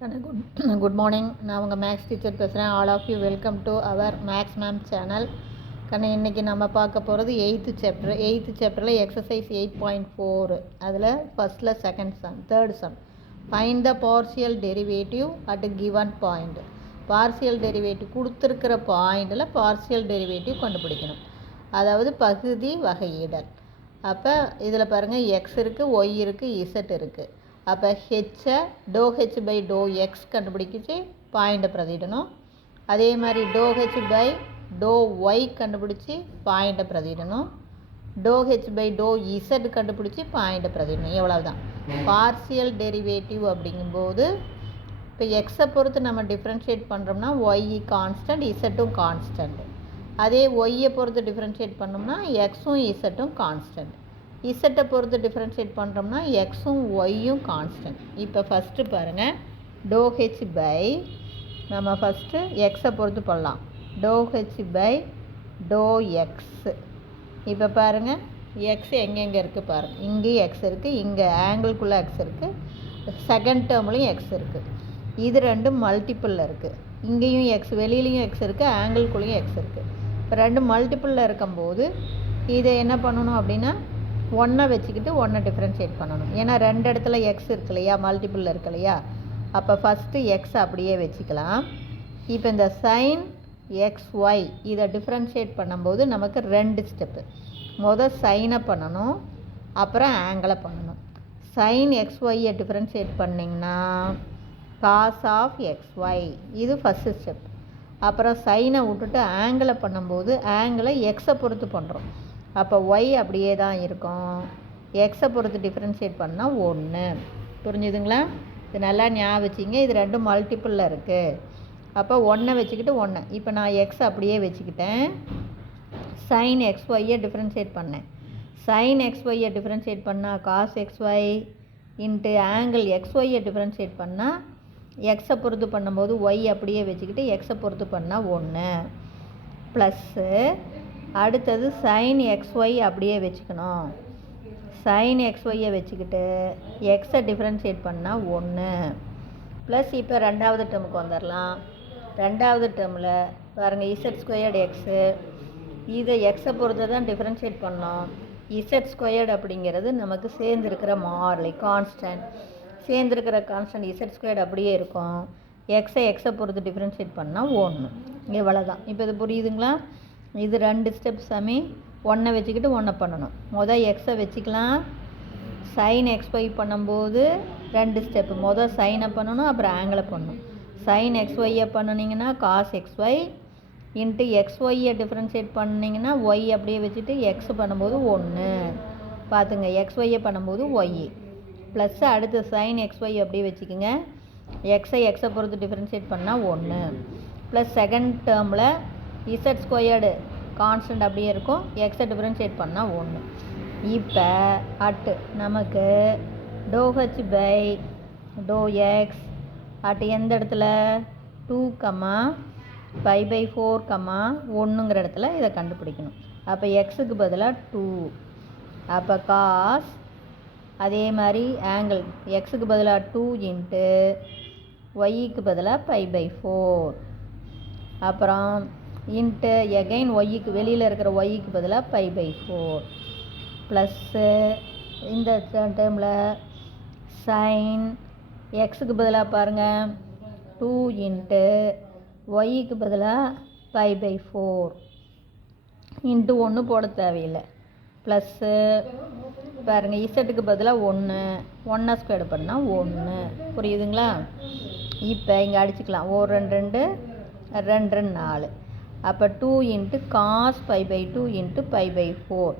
Good morning. நான் உங்கள் maths teacher பேசுகிறேன். All of you welcome to our maths ma'am channel. இன்றைக்கி நம்ம பார்க்க போகிறது எயித்து சாப்டரில் எக்ஸசைஸ் 8.4. அதில் ஃபஸ்ட்டில் third sum find the partial derivative at given point. Partial derivative கொடுத்துருக்கிற பாயிண்டில் பார்ஷியல் டெரிவேட்டிவ் கண்டுபிடிக்கணும், அதாவது பகுதி வகையிடல். அப்போ இதில் பாருங்கள், எக்ஸ் இருக்குது, ஒய் இருக்குது, இசட் இருக்குது. அப்போ ஹெச்சை ∂h/∂x கண்டுபிடிச்சி பாயிண்ட்டை பிரதிடணும். அதே மாதிரி ∂h/∂y கண்டுபிடிச்சி பாயிண்ட்டை பிரதிடணும். ∂h/∂z கண்டுபிடிச்சி பாயிண்ட்டை பிரதிடணும். எவ்வளவுதான். பார்ஷியல் டெரிவேட்டிவ் அப்படிங்கும்போது இப்போ எக்ஸை பொறுத்து நம்ம டிஃப்ரென்ஷியேட் பண்ணுறோம்னா ஒய் கான்ஸ்டன்ட், இசட்டும் கான்ஸ்டன்ட். அதே ஒய்யை பொறுத்து டிஃப்ரென்ஷியேட் பண்ணோம்னா எக்ஸும் இசட்டும் கான்ஸ்டன்ட். இசட்டை பொறுத்து டிஃப்ரென்ஷியேட் பண்ணுறோம்னா எக்ஸும் ஒய்யும் கான்ஸ்டன்ட். இப்போ ஃபஸ்ட்டு பாருங்கள், நம்ம ஃபஸ்ட்டு எக்ஸை பொறுத்து பண்ணலாம். ∂h/∂x. இப்போ பாருங்கள், எக்ஸ் எங்கெங்கே இருக்குது பாருங்கள். இங்கேயும் எக்ஸ் இருக்குது, இங்கே ஆங்கிள்குள்ளே எக்ஸ் இருக்குது, செகண்ட் டேர்ம்லேயும் எக்ஸ் இருக்குது. இது ரெண்டும் மல்டிப்பிளில் இருக்குது. இங்கேயும் எக்ஸ், வெளியிலையும் எக்ஸ் இருக்குது, ஆங்கிள்குள்ளேயும் எக்ஸ் இருக்குது. இப்போ ரெண்டு மல்டிப்பிளில் இருக்கும்போது இதை என்ன பண்ணணும் அப்படின்னா ஒன்றை வச்சுக்கிட்டு ஒன்றை டிஃப்ரென்ஷியேட் பண்ணணும். ஏன்னா ரெண்டு இடத்துல எக்ஸ் இருக்கு இல்லையா, மல்டிப்பிளில் இருக்கு இல்லையா. அப்போ ஃபஸ்ட்டு எக்ஸ் அப்படியே வச்சுக்கலாம். இப்போ இந்த சைன் XY இதை டிஃப்ரென்ஷியேட் பண்ணும்போது நமக்கு ரெண்டு ஸ்டெப்பு. சைனை பண்ணணும், அப்புறம் ஆங்கிளை பண்ணணும். சைன் XYயை டிஃப்ரென்ஷியேட் பண்ணிங்கன்னா காஸ் ஆஃப் XY, இது ஃபஸ்ட்டு ஸ்டெப். அப்புறம் சைனை விட்டுட்டு ஆங்கிளை பண்ணும்போது ஆங்கிளை எக்ஸை பொறுத்து பண்ணுறோம். அப்போ ஒய் அப்படியே தான் இருக்கும். எக்ஸை பொறுத்து டிஃப்ரென்ஷியேட் பண்ணால் 1. புரிஞ்சுதுங்களா? இது நல்லா ஞாபகம் வச்சிங்க. இது ரெண்டும் மல்டிப்பிளில் இருக்குது. அப்போ 1 வச்சுக்கிட்டு 1. இப்போ நான் எக்ஸ் அப்படியே வச்சுக்கிட்டேன். சைன் XYயை டிஃப்ரென்ஷியேட் பண்ணேன். சைன் XYயை டிஃப்ரென்ஷியேட் பண்ணால் காஸ் XY இன்ட்டு ஆங்கிள் XYயை டிஃப்ரென்ஷியேட் பண்ணால் எக்ஸை பொறுத்து பண்ணும்போது ஒய் அப்படியே வச்சுக்கிட்டு எக்ஸை பொறுத்து பண்ணால் 1 ப்ளஸ்ஸு. அடுத்தது சைன் XY அப்படியே வச்சுக்கணும். சைன் XYயை வச்சுக்கிட்டு எக்ஸை டிஃப்ரென்ஷியேட் பண்ணால் 1 ப்ளஸ். இப்போ ரெண்டாவது டேர்முக்கு வந்துடலாம். ரெண்டாவது டேர்மில் பாருங்கள், Z²X. இதை எக்ஸை பொறுத்து தான் டிஃப்ரென்ஷியேட் பண்ணோம். Z² அப்படிங்கிறது நமக்கு சேர்ந்துருக்கிற மாறிலி கான்ஸ்டன்ட். சேர்ந்துருக்கிற கான்ஸ்டன்ட் Z² அப்படியே இருக்கும். எக்ஸை பொறுத்து டிஃப்ரென்ஷியேட் பண்ணால் 1. இவ்வளோதான். இப்போ இது புரியுதுங்களா? இது ரெண்டு ஸ்டெப் சாமி. 1 வச்சுக்கிட்டு 1 பண்ணணும். எக்ஸை வச்சுக்கலாம். சைன் XY பண்ணும்போது ரெண்டு ஸ்டெப்பு. சைனை பண்ணணும், அப்புறம் ஆங்கிளை பண்ணணும். சைன் XYயை பண்ணினீங்கன்னா காஸ் XY இன்ட்டு XYயை டிஃப்ரென்ஷியேட் பண்ணிங்கன்னா ஒய் அப்படியே வச்சுட்டு எக்ஸ் பண்ணும்போது 1 பார்த்துங்க. XYயை பண்ணும்போது ஒய் ப்ளஸ். அடுத்து சைன் XY அப்படியே வச்சுக்கோங்க. எக்ஸை பொறுத்து டிஃப்ரென்ஷியேட் பண்ணால் 1 ப்ளஸ். செகண்ட் டேர்மில் Z² கான்ஸ்டன்ட் அப்படியே இருக்கும். எக்ஸை டிஃப்ரென்ஷியேட் பண்ணால் 1. இப்போ அட்டு நமக்கு ∂h/∂x அட்டு எந்த இடத்துல 2, π/4, 1ங்கிற இடத்துல இதை கண்டுபிடிக்கணும். அப்போ எக்ஸுக்கு பதிலாக 2. அப்போ காஸ், அதே மாதிரி ஆங்கிள் எக்ஸுக்கு பதிலாக 2 இன்ட்டு ஒய்க்கு பதிலாக π/4, அப்புறம் இன்ட்டு எகைன் ஒய்க்கு வெளியில் இருக்கிற ஒய்க்கு பதிலாக π/4 ப்ளஸ்ஸு. இந்த டேர்மில் சைன் எக்ஸுக்கு பதிலாக பாருங்கள் 2 இன்ட்டு ஒய்க்கு பதிலாக π/4 இன்ட்டு 1 போட தேவையில்லை ப்ளஸ்ஸு. பாருங்கள், இசட்டுக்கு பதிலாக 1 ஸ்கொயர் பண்ணால் 1. புரியுதுங்களா? இப்போ இங்கே அடிச்சுக்கலாம். 2 2 4. அப்போ 2 இன்ட்டு காஸ் π/2 இன்ட்டு π/4.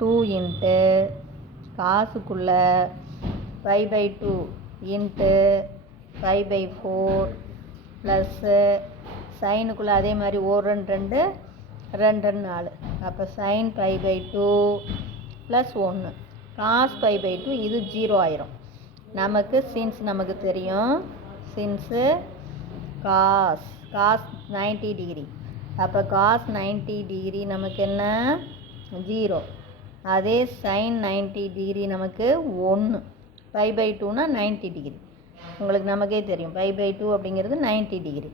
2 இன்ட்டு காசுக்குள்ளே π/2 இன்ட்டு π/4 ப்ளஸ்ஸு. சைனுக்குள்ளே அதே மாதிரி 2 2 2 4. அப்போ சைன் π/2 ப்ளஸ் 1 காஸ் π/2. இது 0 ஆயிரும். நமக்கு நமக்கு தெரியும் சின்ஸு காஸ் 90 டிகிரி. அப்போ காஸ் 90 டிகிரி நமக்கு என்ன 0. அதே சைன் 90 டிகிரி நமக்கு 1. π/2னா 90 டிகிரி. உங்களுக்கு நமக்கே தெரியும் π/2 அப்படிங்கிறது 90 டிகிரி.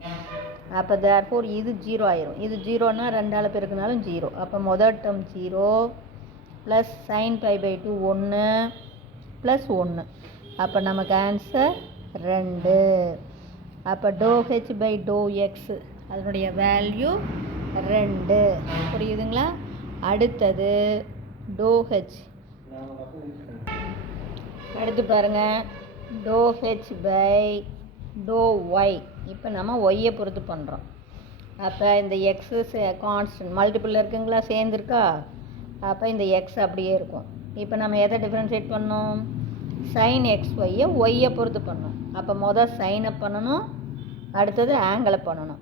அப்போ தேர்ஃபோர் இது 0 ஆயிரும். இது 0னா 2ஆல் பெருக்கினாலும் 0. அப்போ முதல் டேர்ம் 0 ப்ளஸ் sin π/2 1 ப்ளஸ் 1. அப்போ நமக்கு ஆன்சர் 2. அப்போ ∂h/∂x அதனுடைய வேல்யூ 2. புரியுதுங்களா? அடுத்தது ∂h. அடுத்து பாருங்கள் ∂h/∂y. இப்போ நம்ம ஒய்யை பொறுத்து பண்ணுறோம். அப்போ இந்த எக்ஸு கான்ஸ்டன்ட் மல்டிபிள் இருக்குங்களா, சேர்ந்துருக்கா? அப்போ இந்த எக்ஸ் அப்படியே இருக்கும். இப்போ நம்ம எதை டிஃப்ரென்ஷியேட் பண்ணோம்? sin xyயை ஒய்யை பொறுத்து பண்ணோம். அப்போ மொதல் சைனை பண்ணணும், அடுத்தது ஆங்கிளை பண்ணணும்.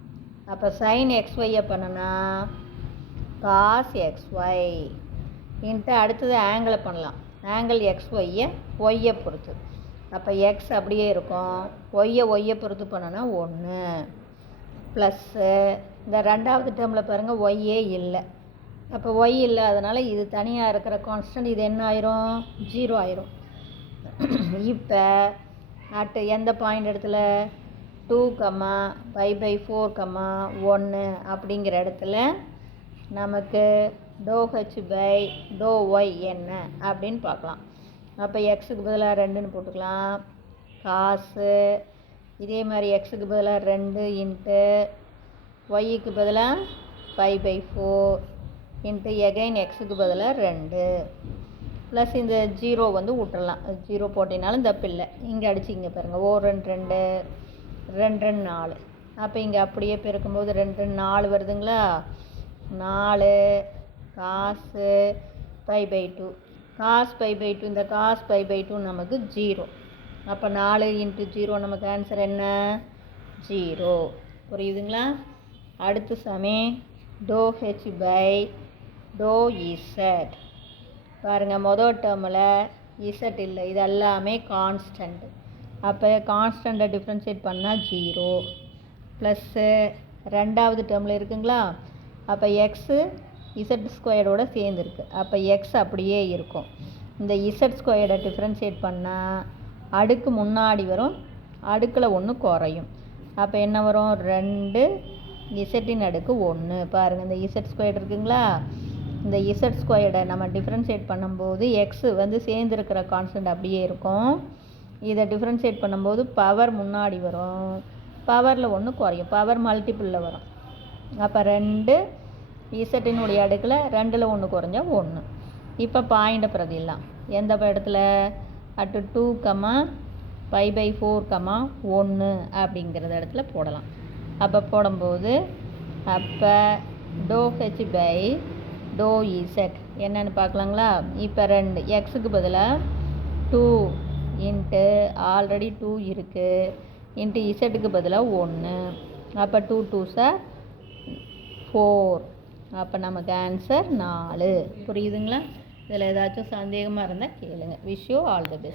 அப்போ sin xyயை பண்ணுனா cos xy இன்ட்டு அடுத்தது ஆங்கிளை பண்ணலாம். ஆங்கிள் xyயை ஒய்யை பொறுத்து. அப்போ எக்ஸ் அப்படியே இருக்கும். ஒய்யை பொறுத்து பண்ணோன்னா 1 ப்ளஸ்ஸு இந்த ரெண்டாவது டேர்மில் பாருங்கள் ஒய்யே இல்லை. அப்போ ஒய் இல்லாதனால இது தனியாக இருக்கிற கான்ஸ்டன்ட் இது என்ன ஆயிரும்? 0 ஆயிரும். இப்போ அட்டு எந்த பாயிண்ட் இடத்துல 2, π/4, 1 அப்படிங்கிற இடத்துல நமக்கு ∂h/∂y என்ன அப்படின்னு பார்க்கலாம். அப்போ எக்ஸுக்கு பதிலாக 2ன்னு போட்டுக்கலாம். காசு இதே மாதிரி எக்ஸுக்கு பதிலாக 2 இன்ட்டு ஒய்க்கு பதிலாக π/4 இன்ட்டு எகைன் எக்ஸுக்கு பதிலாக 2 ப்ளஸ் இந்த 0 வந்து விட்டுறலாம். 0 போட்டினாலும் தப்பு இல்லை. இங்கே அடிச்சிங்க பாருங்கள். 2 2 2 4. அப்போ இங்கே அப்படியே பெருக்கும்போது 2 4 வருதுங்களா? 4 காசு π/2 காஸ் π/2 இந்த காஸ் π/2 நமக்கு 0. அப்போ 4 இன்ட்டு 0 நமக்கு ஆன்சர் என்ன? 0. புரியுதுங்களா? அடுத்த சமே ∂h/∂z. பாருங்கள் மொதல் டேர்மில் இசட் இல்லை, இது எல்லாமே கான்ஸ்டன்ட். அப்போ கான்ஸ்டண்ட்டை டிஃப்ரென்ஷியேட் பண்ணால் 0 ப்ளஸ்ஸு ரெண்டாவது டேர்மில் இருக்குங்களா? அப்போ எக்ஸு இசட் ஸ்கொயரோடு சேர்ந்துருக்கு. அப்போ எக்ஸ் அப்படியே இருக்கும். இந்த இசட் ஸ்கொயரை டிஃப்ரென்ஷியேட் பண்ணால் அடுக்கு முன்னாடி வரும், அடுக்கில் 1 குறையும். அப்போ என்ன வரும்? 2 இசட்டின் அடுக்கு 1. பாருங்கள் இந்த இசட் ஸ்கொயர் இருக்குங்களா? இந்த இசட் ஸ்கொயரை நம்ம டிஃப்ரென்ஷியேட் பண்ணும்போது எக்ஸு வந்து சேர்ந்துருக்கிற கான்ஸ்டன்ட் அப்படியே இருக்கும். இதை டிஃப்ரென்ஷியேட் பண்ணும்போது பவர் முன்னாடி வரும், பவரில் 1 குறையும், பவர் மல்டிப்பிளில் வரும். அப்போ 2 இசட்டினுடைய அடுக்கில் 2ல் 1 குறைஞ்சா 1. இப்போ பாயிண்டை பிரதிடலாம். எந்த இடத்துல? அட்டு 2, π/4, 1 அப்படிங்கிறத இடத்துல போடலாம். அப்போ போடும்போது அப்போ ∂h/∂z என்னென்னு பார்க்கலாங்களா? இப்போ 2 எக்ஸுக்கு பதிலாக 2 இன்ட்டு ஆல்ரெடி 2 இருக்குது இன்ட்டு இசட்டுக்கு பதிலாக 1. அப்போ 2 2s 4. அப்போ நமக்கு ஆன்சர் 4. புரியுதுங்களா? இதில் ஏதாச்சும் சந்தேகமாக இருந்தால் கேளுங்க. Wish you all the best.